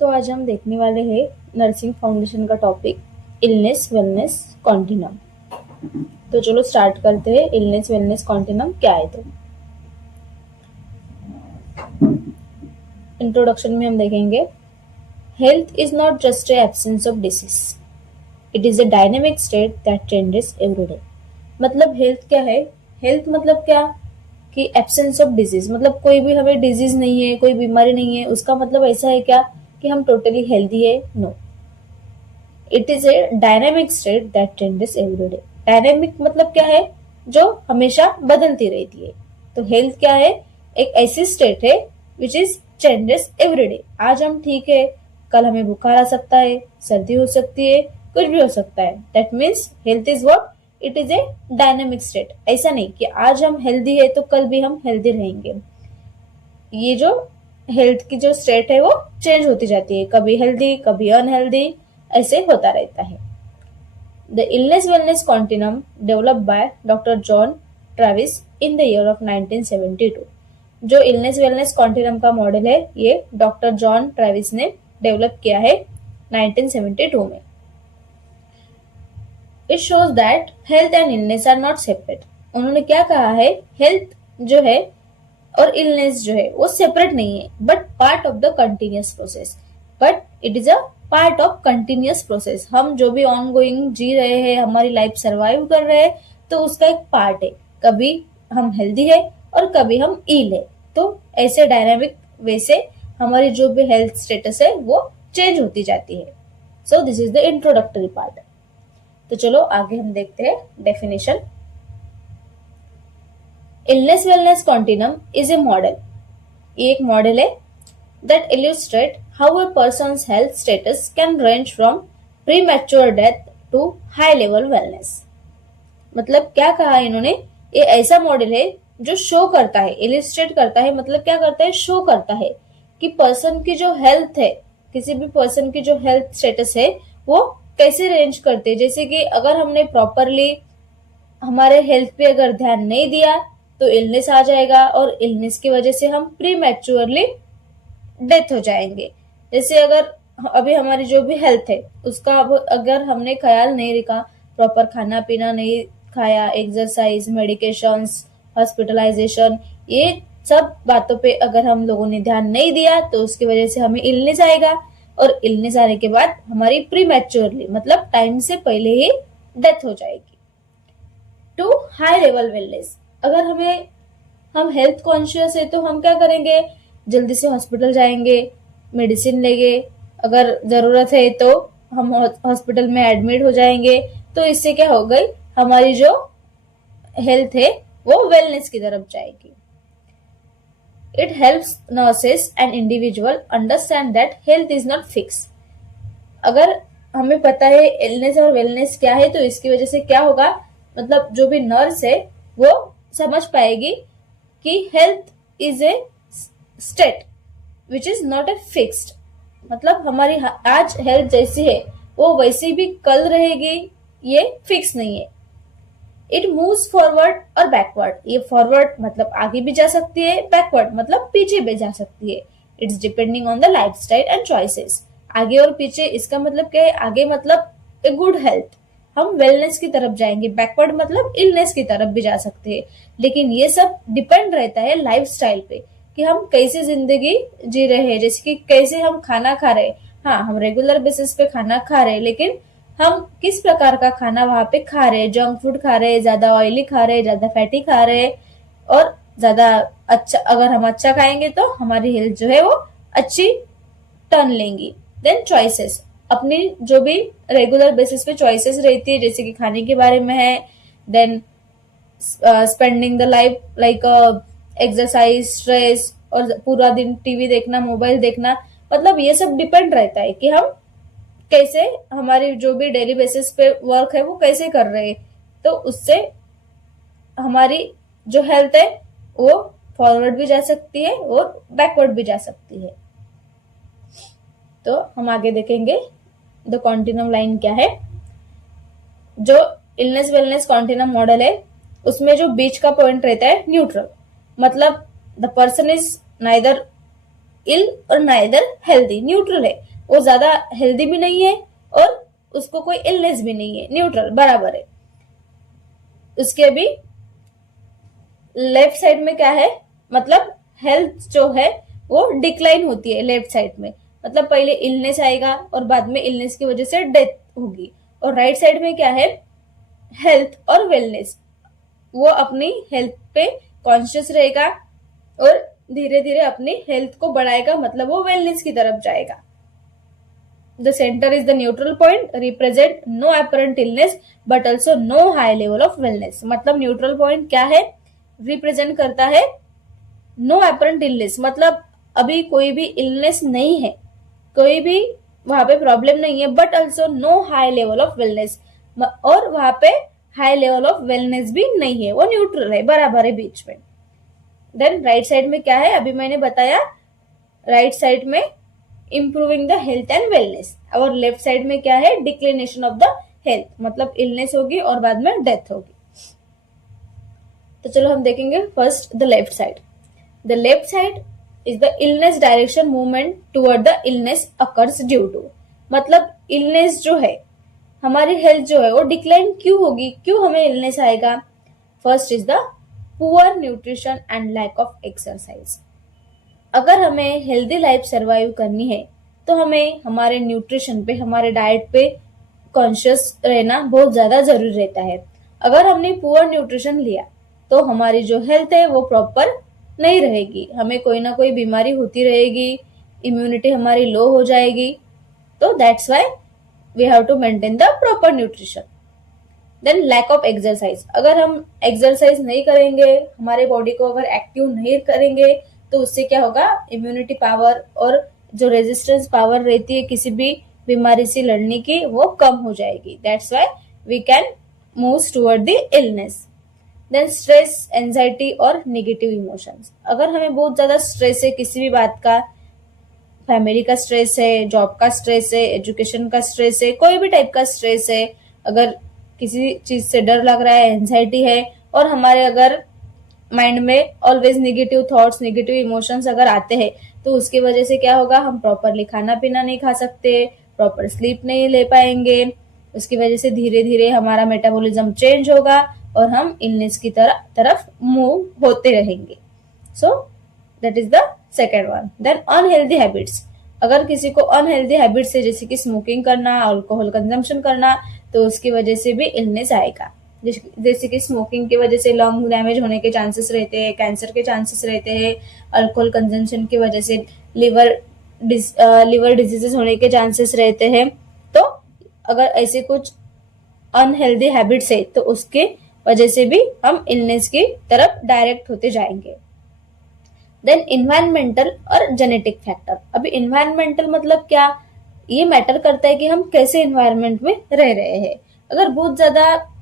तो आज हम देखने वाले हैं नर्सिंग फाउंडेशन का टॉपिक इलनेस वेलनेस कॉन्टिनम। तो चलो स्टार्ट करते हैं। इलनेस वेलनेस कॉन्टिनम क्या है? तो इंट्रोडक्शन में हम देखेंगे, health is not just a absence of disease, it is a dynamic state that changes every day. मतलब हेल्थ क्या है? हेल्थ मतलब क्या कि एब्सेंस ऑफ डिजीज, मतलब कोई भी हमें डिजीज नहीं है, कोई बीमारी नहीं है, उसका मतलब ऐसा है क्या कि हम टोटली हेल्दी है? No, it is a dynamic state that changes every day. Dynamic मतलब क्या है? जो हमेशा बदलती रहती है। तो हेल्थ क्या है? एक ऐसी स्टेट है which is changes every day. आज हम ठीक है, कल हमें बुखार आ सकता है, सर्दी हो सकती है, कुछ भी हो सकता है। That means health is what? It is a dynamic state. ऐसा नहीं कि आज हम हेल्दी है तो कल भी हम हेल्दी रहेंगे। ये जो हेल्थ की जो स्टेट है वो चेंज होती जाती है, कभी हेल्दी कभी अनहेल्दी, ऐसे होता रहता है। The illness wellness continuum developed by doctor John Travis in the year of 1972। जो इलनेस वेलनेस कॉन्टिनम का मॉडल है ये डॉक्टर जॉन ट्रेविस ने डेवलप किया है 1972 में। It shows that health and illness are not separate. उन्होंने क्या कहा है? हेल्थ जो है और इलनेस जो है वो सेपरेट नहीं है, but part of the continuous process. But it is a part of continuous process. हम जो भी ऑन गोइंग जी रहे हैं, हमारी लाइफ सर्वाइव कर रहे हैं, तो उसका एक पार्ट है। कभी हम हेल्दी है और कभी हम इल है। तो ऐसे डायनामिक वे से हमारी जो भी हेल्थ स्टेटस है वो चेंज होती जाती है। So this is the introductory part. तो चलो आगे हम देखते हैं definition. Illness wellness continuum is a model. ये एक मॉडल है that illustrate how a person's health status can range from premature death to high level wellness। मतलब क्या कहा इन्होंने? ये ऐसा मॉडल है जो शो करता है, इलिस्ट्रेट करता है। मतलब क्या करता है? शो करता है कि पर्सन की जो हेल्थ है, किसी भी पर्सन की जो हेल्थ स्टेटस है वो कैसे रेंज करते हैं। जैसे कि अगर हमने प्रॉपरली हमारे हेल्थ पे अगर ध्यान नहीं दिया तो इलनेस आ जाएगा, और इलनेस की वजह से हम प्री मैच्योरली डेथ हो जाएंगे। जैसे अगर अभी हमारी जो भी हेल्थ है उसका अब अगर हमने ख्याल नहीं रखा, प्रॉपर खाना पीना नहीं खाया, एक्सरसाइज, मेडिकेशंस, हॉस्पिटलाइजेशन, ये सब बातों पे अगर हम लोगों ने ध्यान नहीं दिया तो उसकी वजह से हमें इलनेस आएगा, और इलनेस आने के बाद हमारी प्री मैच्योरली मतलब टाइम से पहले ही डेथ हो जाएगी। टू हाई लेवल वेलनेस, अगर हम हेल्थ कॉन्शियस है तो हम क्या करेंगे? जल्दी से हॉस्पिटल जाएंगे, मेडिसिन लेंगे, अगर जरूरत है तो हम हॉस्पिटल में एडमिट हो जाएंगे। तो इससे क्या हो गई? हमारी जो हेल्थ है वो वेलनेस की तरफ जाएगी। It helps nurses and individual understand that health is not fix. अगर हमें पता है इलनेस और वेलनेस क्या है तो इसकी वजह से क्या होगा? मतलब जो भी नर्स है वो समझ पाएगी कि health is a state which is not a fixed. मतलब हमारी आज हेल्थ जैसी है वो वैसी भी कल रहेगी, ये फिक्स नहीं है। इट मूव्स फॉरवर्ड और बैकवर्ड। ये फॉरवर्ड मतलब आगे भी जा सकती है, बैकवर्ड मतलब पीछे भी जा सकती है। It's depending on the life style and choices. आगे और पीछे, इसका मतलब क्या है? आगे मतलब ए गुड हेल्थ, हम वेलनेस की तरफ जाएंगे, बैकवर्ड मतलब इलनेस की तरफ भी जा सकते हैं। लेकिन ये सब डिपेंड रहता है लाइफ स्टाइल पे कि हम कैसे जिंदगी जी रहे हैं। जैसे कि कैसे हम खाना खा रहे हैं। हाँ, हम रेगुलर बेसिस पे खाना खा रहे हैं, लेकिन हम किस प्रकार का खाना वहां पे खा रहे हैं? जंक फूड खा रहे हैं, ज्यादा ऑयली खा रहे हैं, ज्यादा फैटी खा रहे हैं, और ज्यादा अच्छा, अगर हम अच्छा खाएंगे तो हमारी हेल्थ जो है वो अच्छी टर्न लेंगी। देन चॉइसेस, अपनी जो भी रेगुलर बेसिस पे चॉइसेस रहती है, जैसे कि खाने के बारे में है। Then spending the life like exercise, stress, और पूरा दिन टीवी देखना, मोबाइल देखना, मतलब ये सब डिपेंड रहता है कि हम कैसे हमारी जो भी डेली बेसिस पे वर्क है वो कैसे कर रहे हैं। तो उससे हमारी जो हेल्थ है वो फॉरवर्ड भी जा सकती है और बैकवर्ड भी जा सकती है। तो हम आगे देखेंगे द कॉन्टिनम लाइन क्या है। जो इलनेस वेलनेस कॉन्टिनम मॉडल है उसमें जो बीच का पॉइंट रहता है न्यूट्रल। मतलब द पर्सन इज नाइदर इल और नाइदर हेल्दी, न्यूट्रल है, वो ज्यादा हेल्दी भी नहीं है और उसको कोई इलनेस भी नहीं है, न्यूट्रल बराबर है। उसके भी लेफ्ट साइड में क्या है, मतलब हेल्थ जो है वो डिक्लाइन होती है लेफ्ट साइड में, मतलब पहले इलनेस आएगा और बाद में इलनेस की वजह से डेथ होगी। और राइट साइड में क्या है, हेल्थ और वेलनेस, वो अपनी हेल्थ पे कॉन्शियस रहेगा और धीरे धीरे अपनी हेल्थ को बढ़ाएगा, मतलब वो वेलनेस की तरफ जाएगा। The centre is the neutral point, represent no apparent illness but also no high level of wellness. मतलब न्यूट्रल पॉइंट क्या है, रिप्रेजेंट करता है नो अपरेंट इलनेस, मतलब अभी कोई भी इलनेस नहीं है, कोई भी वहां पे प्रॉब्लम नहीं है, but also no high level of wellness, और वहां पे हाई लेवल ऑफ वेलनेस भी नहीं है, वो न्यूट्रल है, बराबर है बीच में। देन राइट साइड में क्या है, अभी मैंने बताया राइट साइड में improving the health and wellness, और लेफ्ट साइड में क्या है, डिक्लिनेशन ऑफ द हेल्थ, मतलब इलनेस होगी और बाद में डेथ होगी। तो चलो हम देखेंगे first the left side. The left side is the illness direction movement toward the illness occurs due to, मतलब इलनेस जो है, हमारी हेल्थ जो है वो डिक्लाइन क्यों होगी, क्यों हमें इलनेस आएगा। First is the poor nutrition and lack of exercise. अगर हमें हेल्दी लाइफ सर्वाइव करनी है तो हमें हमारे न्यूट्रिशन पे, हमारे डाइट पे कॉन्शियस रहना बहुत ज्यादा जरूरी रहता है। अगर हमने पुअर न्यूट्रिशन लिया तो हमारी जो हेल्थ है वो प्रॉपर नहीं रहेगी, हमें कोई ना कोई बीमारी होती रहेगी, इम्यूनिटी हमारी लो हो जाएगी। तो that's why we have to maintain the proper nutrition. Then lack of exercise, अगर हम एक्सरसाइज नहीं करेंगे, हमारे बॉडी को अगर एक्टिव नहीं करेंगे तो उससे क्या होगा, इम्यूनिटी पावर और जो रेजिस्टेंस पावर रहती है किसी भी बीमारी से लड़ने की, वो कम हो जाएगी। That's why we can move toward the illness. Then stress, anxiety और नेगेटिव इमोशंस, अगर हमें बहुत ज्यादा स्ट्रेस है किसी भी बात का, फैमिली का स्ट्रेस है, जॉब का स्ट्रेस है, एजुकेशन का स्ट्रेस है, कोई भी टाइप का स्ट्रेस है, अगर किसी चीज से डर लग रहा है, एंजाइटी है, और हमारे अगर माइंड में always negative thoughts, negative emotions अगर आते हैं, तो उसकी वजह से क्या होगा, हम प्रॉपरली खाना पीना नहीं खा सकते, प्रॉपर स्लीप नहीं ले पाएंगे, उसकी वजह से धीरे धीरे हमारा मेटाबॉलिज्म चेंज होगा और हम इलनेस की तरफ मूव होते रहेंगे। So that is the second one. Then unhealthy habits, अगर किसी को अनहेल्दी हैबिट्स है जैसे कि स्मोकिंग करना, अल्कोहल कंजम्पशन करना, तो उसकी वजह से भी इलनेस आएगा। जैसे कि स्मोकिंग की वजह से लंग डैमेज होने के चांसेस रहते हैं, कैंसर के चांसेस रहते हैं, अल्कोहल कंजम्पशन की वजह से लिवर डिजीजेस होने के चांसेस रहते हैं। तो अगर ऐसे कुछ अनहेल्दी हैबिट्स है तो उसके वजह से भी हम इलनेस की तरफ डायरेक्ट होते जाएंगे। देन इन्वायरमेंटल और जेनेटिक फैक्टर, अभी इन्वायरमेंटल मतलब क्या, ये मैटर करता है कि हम कैसे इन्वायरमेंट में रह रहे हैं। अगर बहुत ज्यादा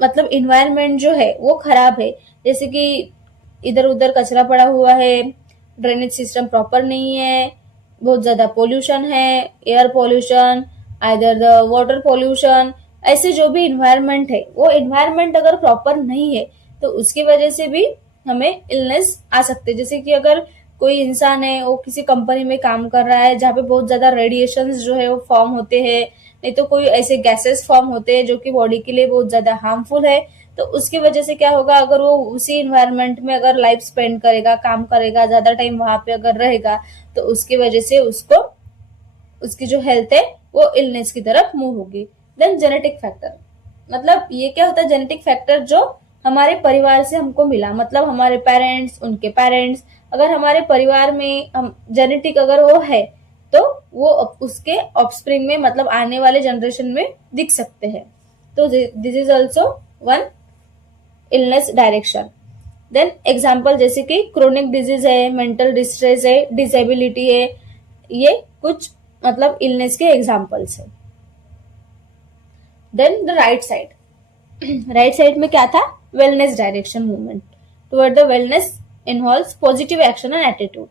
मतलब इन्वायरमेंट जो है वो खराब है, जैसे कि इधर उधर कचरा पड़ा हुआ है, ड्रेनेज सिस्टम प्रॉपर नहीं है, बहुत ज्यादा पोल्यूशन है, air pollution, either the water pollution, ऐसे जो भी इन्वायरमेंट है, वो इन्वायरमेंट अगर प्रॉपर नहीं है तो उसकी वजह से भी हमें इलनेस आ सकते हैं। जैसे कि अगर कोई इंसान है, वो किसी कंपनी में काम कर रहा है जहाँ पे बहुत ज्यादा रेडिएशन जो है वो फॉर्म होते हैं, नहीं तो कोई ऐसे गैसेस फॉर्म होते हैं जो कि बॉडी के लिए बहुत ज्यादा हार्मफुल है, तो उसकी वजह से क्या होगा, अगर वो उसी इन्वायरमेंट में अगर लाइफ स्पेंड करेगा, काम करेगा, ज्यादा टाइम वहां पे अगर रहेगा, तो उसकी वजह से उसको उसकी जो हेल्थ है वो इलनेस की तरफ मूव होगी। देन जेनेटिक फैक्टर, मतलब ये क्या होता है, जेनेटिक फैक्टर जो हमारे परिवार से हमको मिला, मतलब हमारे पेरेंट्स, उनके पेरेंट्स, अगर हमारे परिवार में हम जेनेटिक अगर वो है तो वो उसके ऑफस्प्रिंग में, मतलब आने वाले जनरेशन में दिख सकते हैं। तो this is also one illness direction. Then example जैसे कि क्रोनिक डिजीज है, मेंटल डिस्ट्रेस है, डिसेबिलिटी है, ये कुछ मतलब इलनेस के एग्जाम्पल्स है। Then the right side, right side में क्या था, wellness direction movement toward the wellness involves positive action and attitude,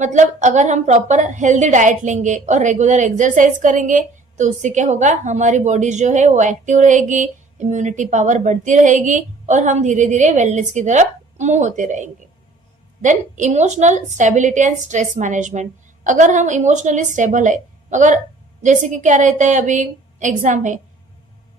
मतलब अगर हम प्रॉपर हेल्दी डाइट लेंगे और रेगुलर एक्सरसाइज करेंगे तो उससे क्या होगा, हमारी बॉडी जो है वो एक्टिव रहेगी, इम्यूनिटी पावर बढ़ती रहेगी और हम धीरे धीरे वेलनेस की तरफ मूव होते रहेंगे। Then emotional stability and stress management. अगर हम इमोशनली स्टेबल है, अगर जैसे कि क्या रहता है, अभी एग्जाम है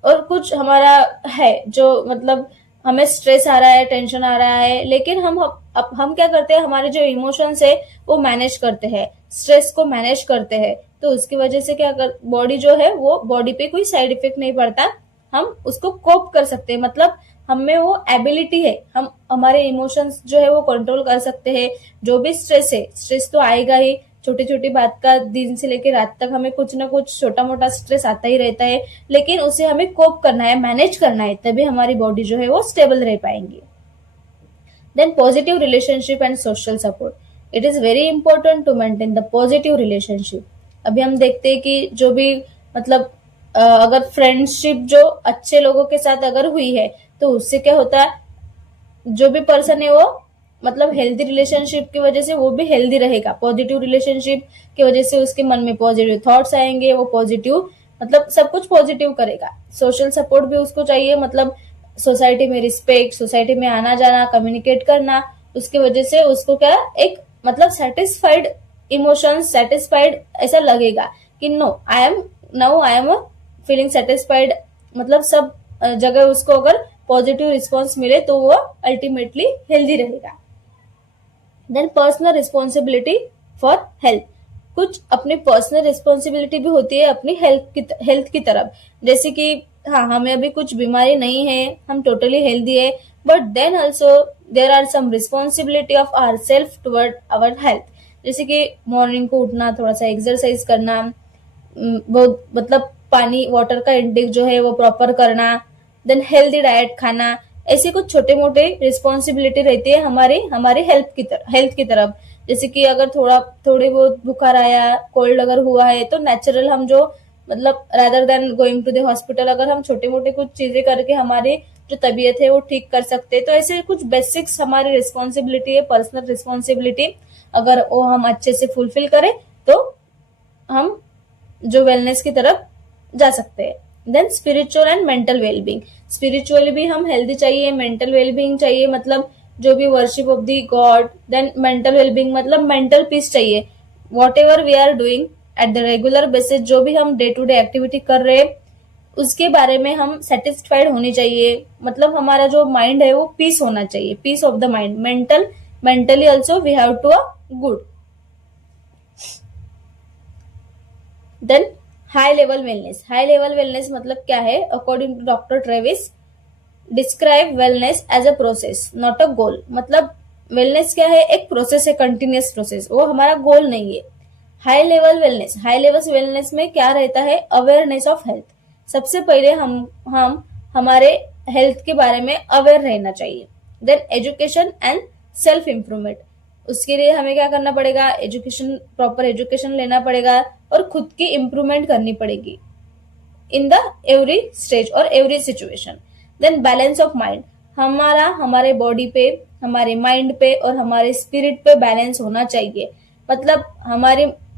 और कुछ हमारा है जो मतलब हमें स्ट्रेस आ रहा है, टेंशन आ रहा है, लेकिन हम क्या करते हैं, हमारे जो इमोशंस है वो मैनेज करते हैं, स्ट्रेस को मैनेज करते हैं। तो उसकी वजह से क्या कर, बॉडी जो है वो बॉडी पे कोई साइड इफेक्ट नहीं पड़ता, हम उसको कोप कर सकते हैं। मतलब हम में वो एबिलिटी है, हम हमारे इमोशंस जो है वो कंट्रोल कर सकते हैं। जो भी स्ट्रेस है, स्ट्रेस तो आएगा ही, छोटी छोटी बात का दिन से लेकर रात तक हमें कुछ ना कुछ छोटा मोटा स्ट्रेस आता ही रहता है, लेकिन उसे हमें कोप करना है, मैनेज करना है, तभी हमारी बॉडी जो है वो स्टेबल रह पाएंगी। Then positive relationship and social support. It is very important to maintain the positive relationship. अभी हम देखते हैं कि जो भी मतलब अगर फ्रेंडशिप जो अच्छे लोगों के साथ अगर हुई है, तो उससे क्या होता है, जो भी पर्सन है वो मतलब हेल्दी रिलेशनशिप की वजह से वो भी हेल्दी रहेगा। पॉजिटिव रिलेशनशिप की वजह से उसके मन में पॉजिटिव थॉट्स आएंगे, वो पॉजिटिव मतलब सब कुछ पॉजिटिव करेगा। सोशल सपोर्ट भी उसको चाहिए, मतलब सोसाइटी में रिस्पेक्ट, सोसाइटी में आना जाना, कम्युनिकेट करना, उसकी वजह से उसको क्या एक मतलब सेटिस्फाइड इमोशंस, सेटिस्फाइड ऐसा लगेगा कि no I am feeling satisfied. मतलब सब जगह उसको अगर पॉजिटिव रिस्पॉन्स मिले तो वो अल्टीमेटली हेल्दी रहेगा। Then personal responsibility for health. कुछ अपनी पर्सनल रिस्पॉन्सिबिलिटी भी होती है अपनी हेल्थ की तरफ। जैसे कि हाँ, हमें अभी कुछ बीमारी नहीं है, हम टोटली हेल्दी है, but then also there are some responsibility of our self toward our health. जैसे कि मॉर्निंग को उठना, थोड़ा सा एक्सरसाइज करना, वो मतलब पानी वाटर का इंटेक जो है वो प्रॉपर करना, देन हेल्दी डाइट खाना। ऐसी कुछ छोटे मोटे रिस्पॉन्सिबिलिटी रहती है हमारी हमारे हेल्थ की तरफ। जैसे कि अगर थोड़ी बहुत बुखार आया, कोल्ड अगर हुआ है, तो नेचुरल हम जो मतलब rather than going to the hospital, अगर हम छोटे मोटे कुछ चीजें करके हमारी जो तबीयत है वो ठीक कर सकते हैं। तो ऐसे कुछ बेसिक्स हमारी रिस्पॉन्सिबिलिटी है, पर्सनल रिस्पॉन्सिबिलिटी, अगर वो हम अच्छे से फुलफिल करें तो हम जो वेलनेस की तरफ जा सकते हैं। Then spiritual and mental wellbeing. Spiritually भी हम हेल्दी चाहिए, मेंटल वेलबींग चाहिए, मतलब जो भी worship of the God. Then mental wellbeing मतलब मेंटल पीस चाहिए। Whatever we are doing at the regular basis, जो भी हम डे टू डे एक्टिविटी कर रहे हैं उसके बारे में हम सेटिस्फाइड होनी चाहिए। मतलब हमारा जो माइंड है वो पीस होना चाहिए, peace of the mind. Mentally also we have to a good. Then high level wellness. High level wellness मतलब क्या है, according to doctor Travis, describe wellness as a process not a goal. मतलब wellness क्या है, एक process है, continuous process, वो हमारा गोल नहीं है। हाई लेवल वेलनेस में क्या रहता है, अवेयरनेस ऑफ हेल्थ। सबसे पहले हम हमारे हेल्थ के बारे में अवेयर रहना चाहिए। Then education and self improvement. उसके लिए हमें क्या करना पड़ेगा, एजुकेशन, प्रॉपर एजुकेशन लेना पड़ेगा और खुद की इम्प्रूवमेंट करनी पड़ेगी इन द एवरी स्टेज और every situation. Then balance of mind. हमारा हमारे बॉडी पे, हमारे माइंड पे और हमारे स्पिरिट पे बैलेंस होना चाहिए। मतलब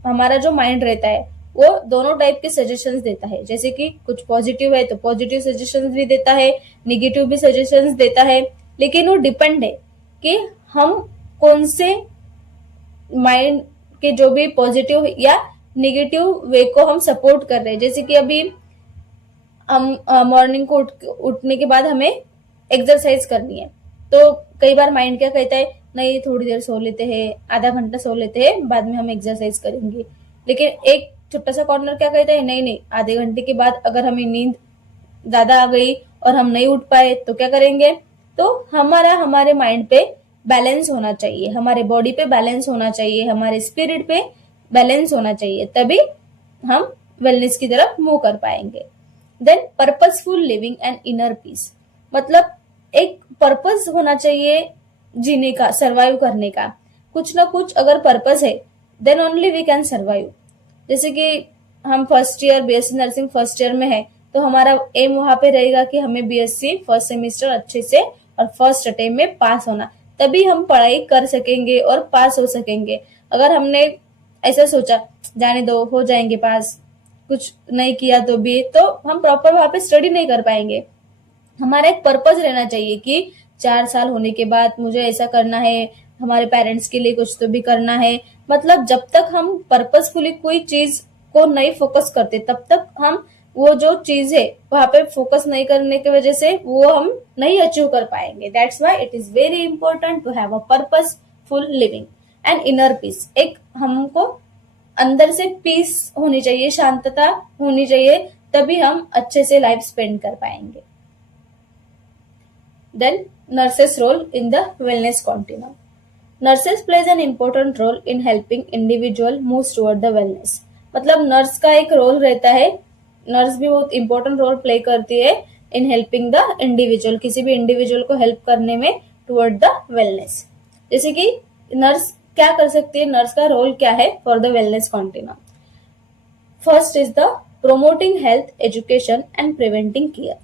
हमारा जो माइंड रहता है वो दोनों टाइप के सजेशंस देता है। जैसे कि कुछ पॉजिटिव है तो पॉजिटिव सजेशंस भी देता है, निगेटिव भी सजेशंस देता है, लेकिन वो डिपेंड है कि हम कौन से माइंड के जो भी पॉजिटिव या निगेटिव वे को हम सपोर्ट कर रहे हैं। जैसे कि अभी हम मॉर्निंग को उठने के बाद हमें एक्सरसाइज करनी है, तो कई बार माइंड क्या कहता है, नहीं थोड़ी देर सो लेते हैं, आधा घंटा सो लेते हैं, बाद में हम एक्सरसाइज करेंगे। लेकिन एक छोटा सा कॉर्नर क्या कहता है, नहीं नहीं, आधे घंटे के बाद अगर हमें नींद ज्यादा आ गई और हम नहीं उठ पाए तो क्या करेंगे। तो हमारे माइंड पे बैलेंस होना चाहिए, हमारे बॉडी पे बैलेंस होना चाहिए, हमारे स्पिरिट पे बैलेंस होना चाहिए, तभी हम वेलनेस की तरफ मूव कर पाएंगे। Then purposeful living and inner peace. मतलब एक पर्पस होना चाहिए जीने का, सरवाइव करने का। कुछ ना कुछ अगर पर्पस है then only we can survive. जैसे कि हम first year BSc nursing first year में है, तो हमारा एम वहां पे रहेगा कि हमें बीएससी फर्स्ट सेमेस्टर अच्छे से और फर्स्ट अटेम्प्ट में पास होना, तभी हम पढ़ाई कर सकेंगे और पास हो सकेंगे। अगर हमने ऐसा सोचा जाने दो हो जाएंगे पास, कुछ नहीं किया तो भी, तो हम प्रॉपर वहां पे स्टडी नहीं कर पाएंगे। हमारा एक पर्पस रहना चाहिए कि 4 साल होने के बाद मुझे ऐसा करना है, हमारे पेरेंट्स के लिए कुछ तो भी करना है। मतलब जब तक हम पर्पसफुली कोई चीज को नहीं फोकस करते तब तक हम वो जो चीज है वहां पे फोकस नहीं करने की वजह से वो हम नहीं अचीव कर पाएंगे। That's why it is very important to have a purposeful living and inner peace. एक हमको अंदर से पीस होनी चाहिए, शांतता होनी चाहिए, तभी हम अच्छे से लाइफ स्पेंड कर पाएंगे। Then nurses role in the wellness continuum. Nurses plays an important role in helping individual moves toward the wellness. मतलब नर्स का एक रोल रहता है, नर्स भी बहुत इंपॉर्टेंट रोल प्ले करती है इन हेल्पिंग द इंडिविजुअल, किसी भी इंडिविजुअल को हेल्प करने में टुवर्ड द वेलनेस। जैसे कि नर्स क्या कर सकती है, नर्स का रोल क्या है for the wellness continuum. First is the promoting health education and preventing care.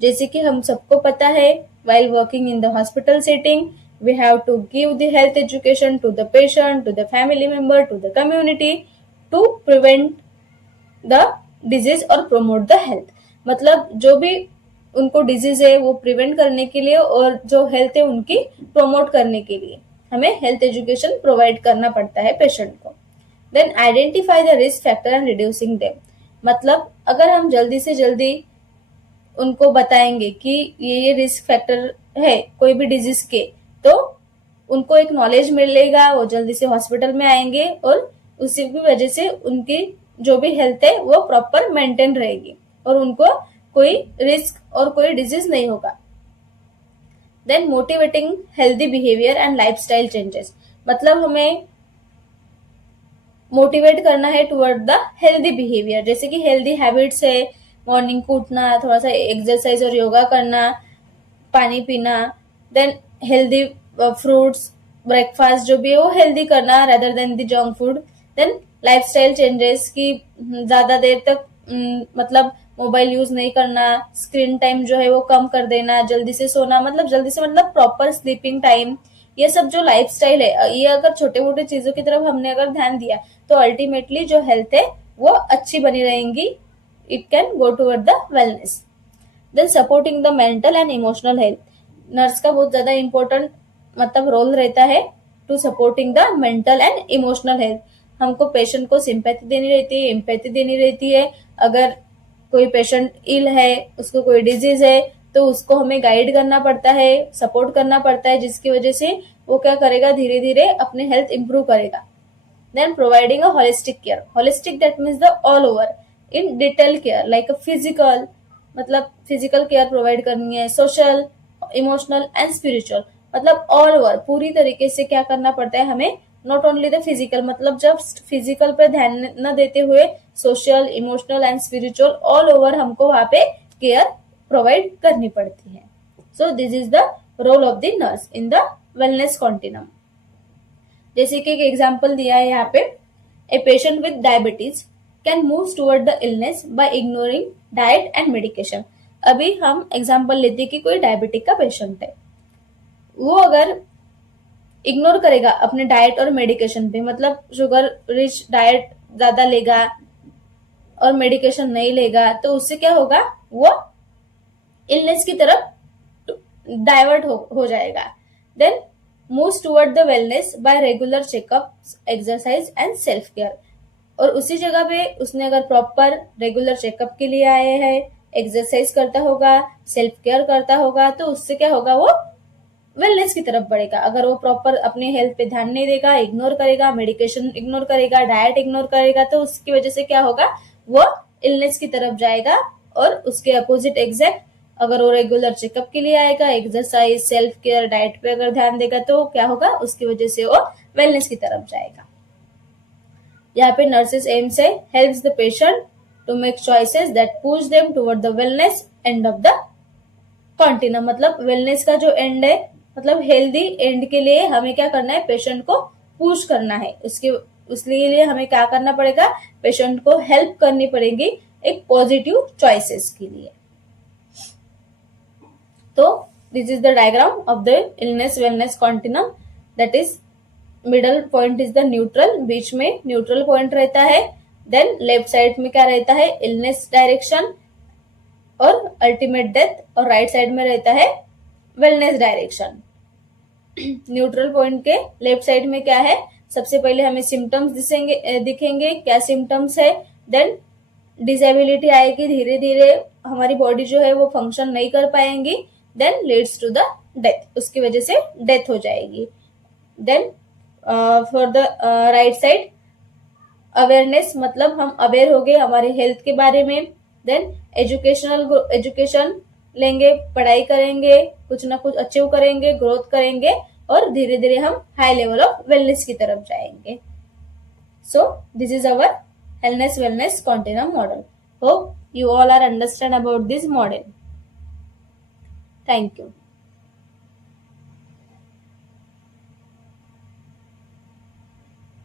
जैसे कि हम सबको पता है, while working in the hospital setting, we have to give the health education to the patient, to the family member, to the community to prevent the disease और promote the health। मतलब जो भी उनको डिजीज है वो prevent करने के लिए और जो हेल्थ है उनकी प्रोमोट करने के लिए हमें हेल्थ एजुकेशन प्रोवाइड करना पड़ता है पेशेंट को। Then identify the risk factor and reducing them. मतलब अगर हम जल्दी से जल्दी उनको बताएंगे कि ये रिस्क फैक्टर है कोई भी डिजीज के, तो उनको एक नॉलेज मिलेगा, वो जल्दी से हॉस्पिटल में आएंगे और उसी की वजह से उनकी जो भी हेल्थ है वो प्रॉपर मेंटेन रहेगी और उनको कोई रिस्क और कोई डिजीज नहीं होगा। Then motivating healthy behaviour and lifestyle changes. मतलब हमें मोटिवेट करना है टुवर्ड द हेल्दी बिहेवियर, जैसे कि हेल्दी हैबिट्स है, मॉर्निंग को उठना, थोड़ा सा एक्सरसाइज और योगा करना, पानी पीना, देन हेल्दी फ्रूट्स, ब्रेकफास्ट जो भी है वो हेल्दी करना rather than the junk food. Then lifestyle changes की ज्यादा देर तक मतलब मोबाइल यूज नहीं करना, स्क्रीन टाइम जो है वो कम कर देना, जल्दी से सोना, मतलब जल्दी से मतलब प्रॉपर स्लीपिंग टाइम। ये सब जो लाइफस्टाइल है, ये अगर छोटे मोटे चीजों की तरफ हमने अगर ध्यान दिया तो अल्टीमेटली जो हेल्थ है वो अच्छी बनी रहेंगी। It can go toward the wellness. Then supporting the mental and emotional health. Nurse का बहुत ज्यादा इंपॉर्टेंट मतलब रोल रहता है to supporting the mental and emotional health. हमको पेशेंट को सिंपैथी देनी रहती है, एम्पैथी देनी रहती है। अगर कोई पेशेंट इल है, उसको कोई डिजीज है, तो उसको हमें गाइड करना पड़ता है, सपोर्ट करना पड़ता है, जिसकी वजह से वो क्या करेगा, धीरे धीरे अपने हेल्थ इंप्रूव करेगा। Then providing a holistic care. Holistic that means the all over in detail care like a physical, मतलब फिजिकल केयर प्रोवाइड करनी है, सोशल, इमोशनल एंड स्पिरिचुअल, मतलब ऑल ओवर पूरी तरीके से क्या करना पड़ता है हमें, नॉट ओनली द फिजिकल, मतलब जब फिजिकल पे ध्यान न देते हुए social, emotional and spiritual all over हमको वहां पे केयर प्रोवाइड करनी पड़ती है। So this is the role of the nurse in the wellness continuum. जैसे कि एक एग्जाम्पल दिया है यहाँ पे, a patient with diabetes can move toward the illness by ignoring diet and medication. अभी हम एग्जाम्पल लेते हैं कि कोई डायबिटिक का पेशेंट है, वो अगर इग्नोर करेगा अपने डाइट और मेडिकेशन पे, मतलब शुगर रिच डाइट ज्यादा लेगा और मेडिकेशन नहीं लेगा, तो उससे क्या होगा, वो इलनेस की तरफ डाइवर्ट हो जाएगा। Then moves toward the wellness by regular checkup, exercise and self care. और उसी जगह पे उसने अगर प्रॉपर रेगुलर चेकअप के लिए आए हैं, एक्सरसाइज करता होगा, सेल्फ केयर करता होगा, तो उससे क्या होगा, वो वेलनेस की तरफ बढ़ेगा। अगर वो प्रॉपर अपने हेल्थ पे ध्यान नहीं देगा, इग्नोर करेगा, मेडिकेशन इग्नोर करेगा, डाइट इग्नोर करेगा, तो उसकी वजह से क्या होगा, वो इलनेस की तरफ जाएगा। और उसके अपोजिट एग्जैक्ट अगर वो रेगुलर चेकअप के लिए आएगा, एक्सरसाइज, सेल्फ केयर, डाइट पे अगर ध्यान देगा, तो क्या होगा, उसकी वजह से वो वेलनेस की तरफ जाएगा। यहाँ पे नर्सेस एम से helps the patient to make choices that push them toward the wellness end of the continuum. मतलब वेलनेस का जो एंड है, मतलब हेल्दी एंड के लिए हमें क्या करना है, पेशेंट को पुश करना है। उसके लिए हमें क्या करना पड़ेगा, पेशेंट को हेल्प करनी पड़ेगी एक पॉजिटिव चॉइसेस के लिए। तो this is the diagram of the illness wellness continuum. That is middle point is the neutral, बीच में न्यूट्रल पॉइंट रहता है। देन लेफ्ट साइड में क्या रहता है, इलनेस डायरेक्शन और अल्टीमेट डेथ, और राइट साइड में रहता है वेलनेस डायरेक्शन। न्यूट्रल पॉइंट के लेफ्ट साइड में क्या है, सबसे पहले हमें सिम्टम्स दिखेंगे क्या सिम्टम्स है, देन डिसेबिलिटी आएगी, धीरे धीरे हमारी बॉडी जो है वो फंक्शन नहीं कर पाएंगी, then leads to the death, उसकी वजह से डेथ हो जाएगी। Then for the right side awareness, मतलब हम अवेयर हो गए हमारे हेल्थ के बारे में। देन एजुकेशन लेंगे, पढ़ाई करेंगे, कुछ ना कुछ अचीव करेंगे, ग्रोथ करेंगे और धीरे धीरे हम हाई लेवल ऑफ वेलनेस की तरफ जाएंगे। So this is our healthness wellness continuum model. Hope you all are understand about this model. Thank you.